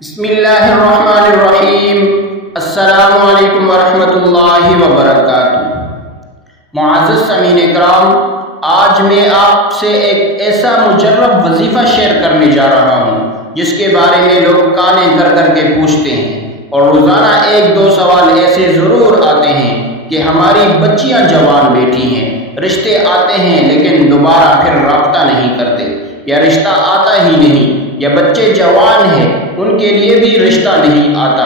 بسم اللہ الرحمن الرحیم۔ السلام علیکم ورحمۃ اللہ وبرکاتہ۔ معزز سامعین اکرام، آج میں آپ سے ایک ایسا مجرب وظیفہ شیئر کرنے جا رہا ہوں جس کے بارے میں لوگ کانے کر کے پوچھتے ہیں، اور روزانہ ایک دو سوال ایسے ضرور آتے ہیں کہ ہماری بچیاں جوان بیٹی ہیں، رشتے آتے ہیں لیکن دوبارہ پھر رابطہ نہیں کرتے، یا رشتہ آتا ہی نہیں، یا بچے جوان ہیں ان کے لیے بھی رشتہ نہیں آتا،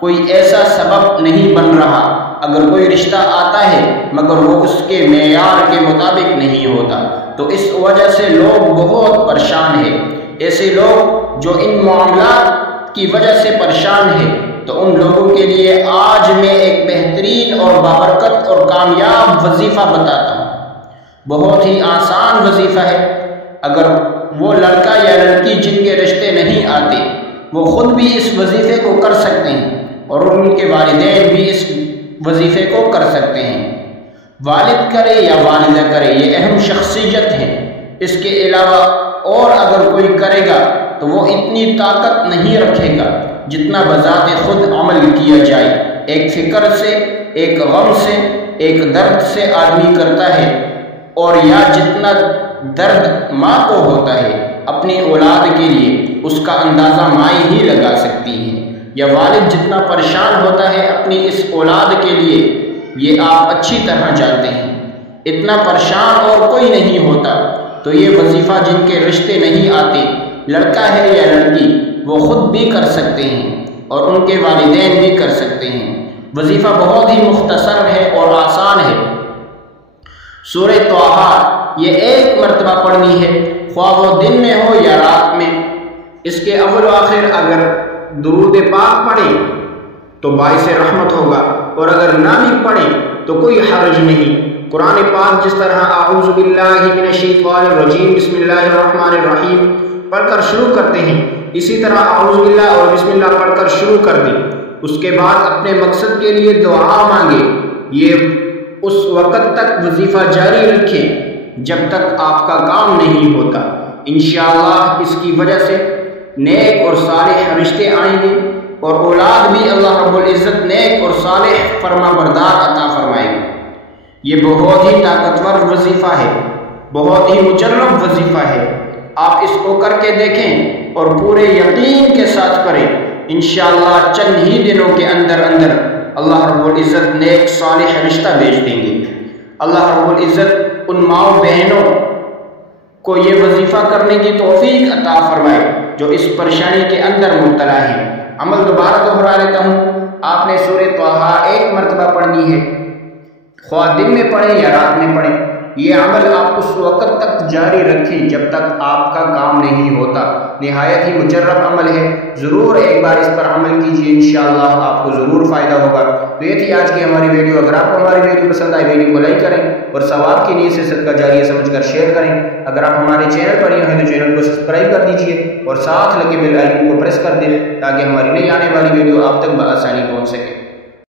کوئی ایسا سبب نہیں بن رہا، اگر کوئی رشتہ آتا ہے مگر وہ اس کے معیار کے مطابق نہیں ہوتا، تو اس وجہ سے لوگ بہت پریشان ہیں۔ ایسے لوگ جو ان معاملات کی وجہ سے پریشان ہیں، تو ان لوگوں کے لیے آج میں ایک بہترین اور بابرکت اور کامیاب وظیفہ بتاتا ہوں۔ بہت ہی آسان وظیفہ ہے۔ اگر وہ لڑکا یا لڑکی جن کے رشتے نہیں آتے وہ خود بھی اس وظیفے کو کر سکتے ہیں، اور ان کے والدین بھی اس وظیفے کو کر سکتے ہیں۔ والد کرے یا والدہ کرے، یہ اہم شخصیت ہے۔ اس کے علاوہ اور اگر کوئی کرے گا تو وہ اتنی طاقت نہیں رکھے گا جتنا بذات خود عمل کیا جائے۔ ایک فکر سے، ایک غم سے، ایک درد سے آدمی کرتا ہے، اور یا جتنا درد ماں کو ہوتا ہے اپنی اولاد کے لیے، اس کا اندازہ ماں ہی لگا سکتی ہے، یا والد جتنا پریشان ہوتا ہے اپنی اس اولاد کے لیے، یہ آپ اچھی طرح جانتے ہیں۔ اتنا پریشان اور کوئی نہیں ہوتا۔ تو یہ وظیفہ جن کے رشتے نہیں آتے، لڑکا ہے یا لڑکی، وہ خود بھی کر سکتے ہیں اور ان کے والدین بھی کر سکتے ہیں۔ وظیفہ بہت ہی مختصر ہے اور آسان ہے۔ سورہ طٰہٰ یہ ایک مرتبہ پڑھنی ہے، خواہ وہ دن میں ہو یا رات میں۔ اس کے اول و آخر اگر درود پاک پڑھیں تو باعث رحمت ہوگا، اور اگر نہ بھی پڑھیں تو کوئی حرج نہیں۔ قرآن پاک جس طرح اعوذ باللہ من الشیطان الرجیم بسم اللہ الرحمن الرحیم پڑھ کر شروع کرتے ہیں، اسی طرح اعوذ باللہ اور بسم اللہ پڑھ کر شروع کر دیں۔ اس کے بعد اپنے مقصد کے لیے دعا مانگے۔ یہ اس وقت تک وظیفہ جاری رکھیں جب تک آپ کا کام نہیں ہوتا۔ انشاءاللہ اس کی وجہ سے نیک اور صالح رشتے آئیں گے، اور اولاد بھی اللہ رب العزت نیک اور صالح فرما بردار عطا فرمائے گا۔ یہ بہت ہی طاقتور وظیفہ ہے، بہت ہی مجرب وظیفہ ہے۔ آپ اس کو کر کے دیکھیں اور پورے یقین کے ساتھ کریں، انشاءاللہ چند ہی دنوں کے اندر اللہ رب العزت نیک صالح رشتہ بھیج دیں گے۔ اللہ رب العزت ان ماؤں بہنوں کو یہ وظیفہ کرنے کی توفیق عطا فرمائے جو اس پریشانی کے اندر مبتلا ہے۔ عمل دوبارہ دہرا لیتا ہوں، آپ نے سورہ طٰہٰ ایک مرتبہ پڑھنی ہے، خواہ دن میں پڑھیں یا رات میں پڑھیں۔ یہ عمل آپ اس وقت تک جاری رکھیں جب تک آپ کا کام نہیں ہوتا۔ نہایت ہی مجرب عمل ہے، ضرور ایک بار اس پر عمل کیجیے، انشاءاللہ آپ کو ضرور فائدہ ہوگا۔ تو یہ تھی آج کی ہماری ویڈیو۔ اگر آپ کو ہماری ویڈیو پسند آئی، ویڈیو کو لائک کریں اور ثواب کی نیت سے صدقہ جاریہ سمجھ کر شیئر کریں۔ اگر آپ ہمارے چینل پر ہیں تو چینل کو سبسکرائب کر دیجیے اور ساتھ لگے بیل آئیکن کو پریس کر دیں تاکہ ہماری نئی آنے والی ویڈیو آپ تک بآسانی پہنچ سکے۔